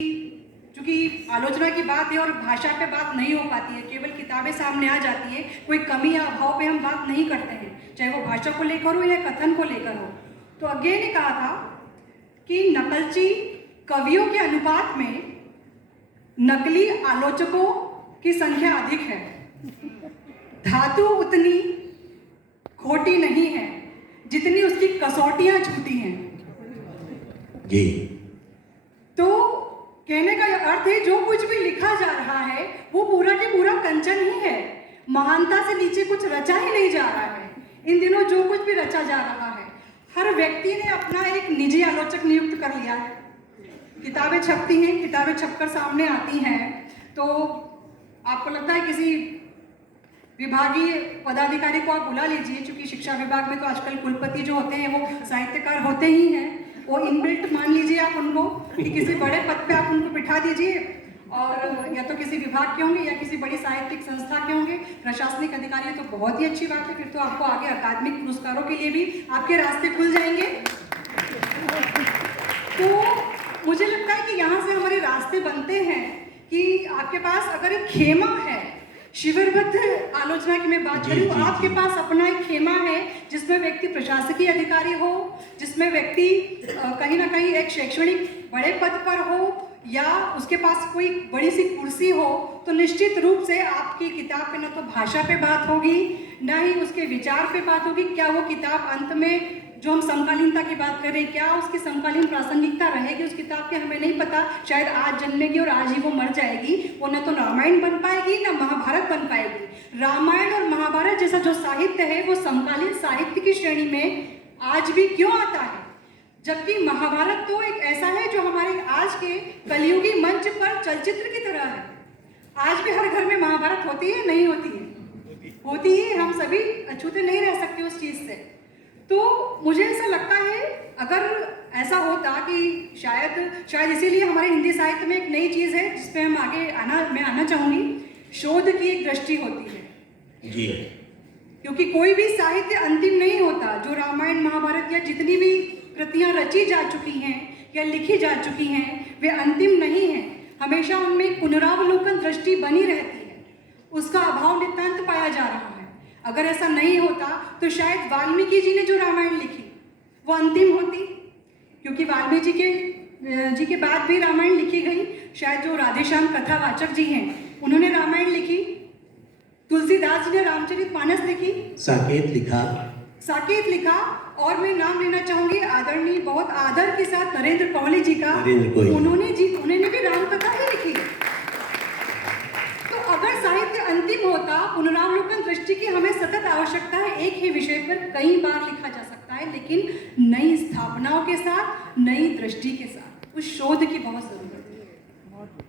क्योंकि आलोचना की बात है और भाषा पे बात नहीं हो पाती है, केवल किताबें सामने आ जाती है, कोई कमी या अभाव पे हम बात नहीं करते हैं, चाहे वो भाषा को लेकर हो या कथन को लेकर हो। तो अज्ञे ने कहा था कि नकलची कवियों के अनुपात में नकली आलोचकों की संख्या अधिक है, धातु उतनी खोटी नहीं है जितनी उसकी कसौटियां झूठी हैं। जी। तो कहने का अर्थ है जो कुछ भी लिखा जा रहा है वो पूरा के पूरा कंचन ही है, महानता से नीचे कुछ रचा ही नहीं जा रहा है। इन दिनों जो कुछ भी रचा जा रहा है, हर व्यक्ति ने अपना एक निजी आलोचक नियुक्त कर लिया है। किताबें छपती हैं, किताबें छपकर सामने आती हैं, तो आपको लगता है किसी विभागीय पदाधिकारी को आप बुला लीजिए, क्योंकि शिक्षा विभाग में तो आजकल कुलपति जो होते हैं वो साहित्यकार होते ही हैं, वो इनबिल्ट मान लीजिए आप उनको कि किसी बड़े पद पे आप उनको बिठा दीजिए, और या तो किसी विभाग के होंगे या किसी बड़ी साहित्यिक संस्था के होंगे, प्रशासनिक अधिकारी। तो बहुत ही अच्छी बात है, फिर तो आपको आगे अकादमिक पुरस्कारों के लिए भी आपके रास्ते खुल जाएंगे। तो मुझे लगता है कि यहाँ से हमारे रास्ते बनते हैं कि आपके पास अगर एक खेमा है, शिविरबद्ध आलोचना की मैं बात करूँ, आपके पास अपना एक खेमा है जिसमें व्यक्ति प्रशासकीय अधिकारी हो, जिसमें व्यक्ति कहीं ना कहीं एक शैक्षणिक बड़े पद पर हो, या उसके पास कोई बड़ी सी कुर्सी हो, तो निश्चित रूप से आपकी किताब पे ना तो भाषा पे बात होगी, ना ही उसके विचार पे बात होगी। क्या वो किताब अंत में, जो हम समकालीनता की बात कर रहे हैं, क्या उसकी समकालीन प्रासंगिकता रहेगी उस किताब की, हमें नहीं पता। शायद आज जन्मेगी और आज ही वो मर जाएगी। वो न तो रामायण बन पाएगी ना महाभारत बन पाएगी। रामायण और महाभारत जैसा जो साहित्य है वो समकालीन साहित्य की श्रेणी में आज भी क्यों आता है, जबकि महाभारत तो एक ऐसा है जो हमारे आज के कलयुगी मंच पर चलचित्र की तरह है। आज भी हर घर में महाभारत होती है, नहीं होती है? होती है। हम सभी अछूते नहीं रह सकते उस चीज से। तो मुझे ऐसा लगता है, अगर ऐसा होता कि शायद इसीलिए हमारे हिंदी साहित्य में एक नई चीज है जिसपे हम मैं आना चाहूंगी, शोध की एक दृष्टि होती है जी। क्योंकि कोई भी साहित्य अंतिम नहीं होता। जो रामायण महाभारत या जितनी भी कृतियां रची जा चुकी हैं या लिखी जा चुकी हैं, वे अंतिम नहीं हैं। हमेशा उनमें एक पुनरावलोकन दृष्टि बनी रहती है, उसका अभाव नितांत पाया जा रहा है। अगर ऐसा नहीं होता तो शायद वाल्मीकि जी ने जो रामायण लिखी वो अंतिम होती, क्योंकि वाल्मीकि जी के बाद भी रामायण लिखी गई। शायद जो राधेश्याम कथावाचक जी हैं उन्होंने रामायण लिखी, तुलसीदास जी ने रामचरितमानस लिखी, साकेत लिखा, और मैं नाम लेना चाहूंगी आदरणीय, बहुत आदर के साथ नरेंद्र कोहली जी का, उन्होंने भी रामकथा ही लिखी। तो अगर साहित्य अंतिम होता, पुनरावलोकन दृष्टि की हमें सतत आवश्यकता है। एक ही विषय पर कई बार लिखा जा सकता है, लेकिन नई स्थापनाओं के साथ, नई दृष्टि के साथ, उस शोध की बहुत जरूरत है।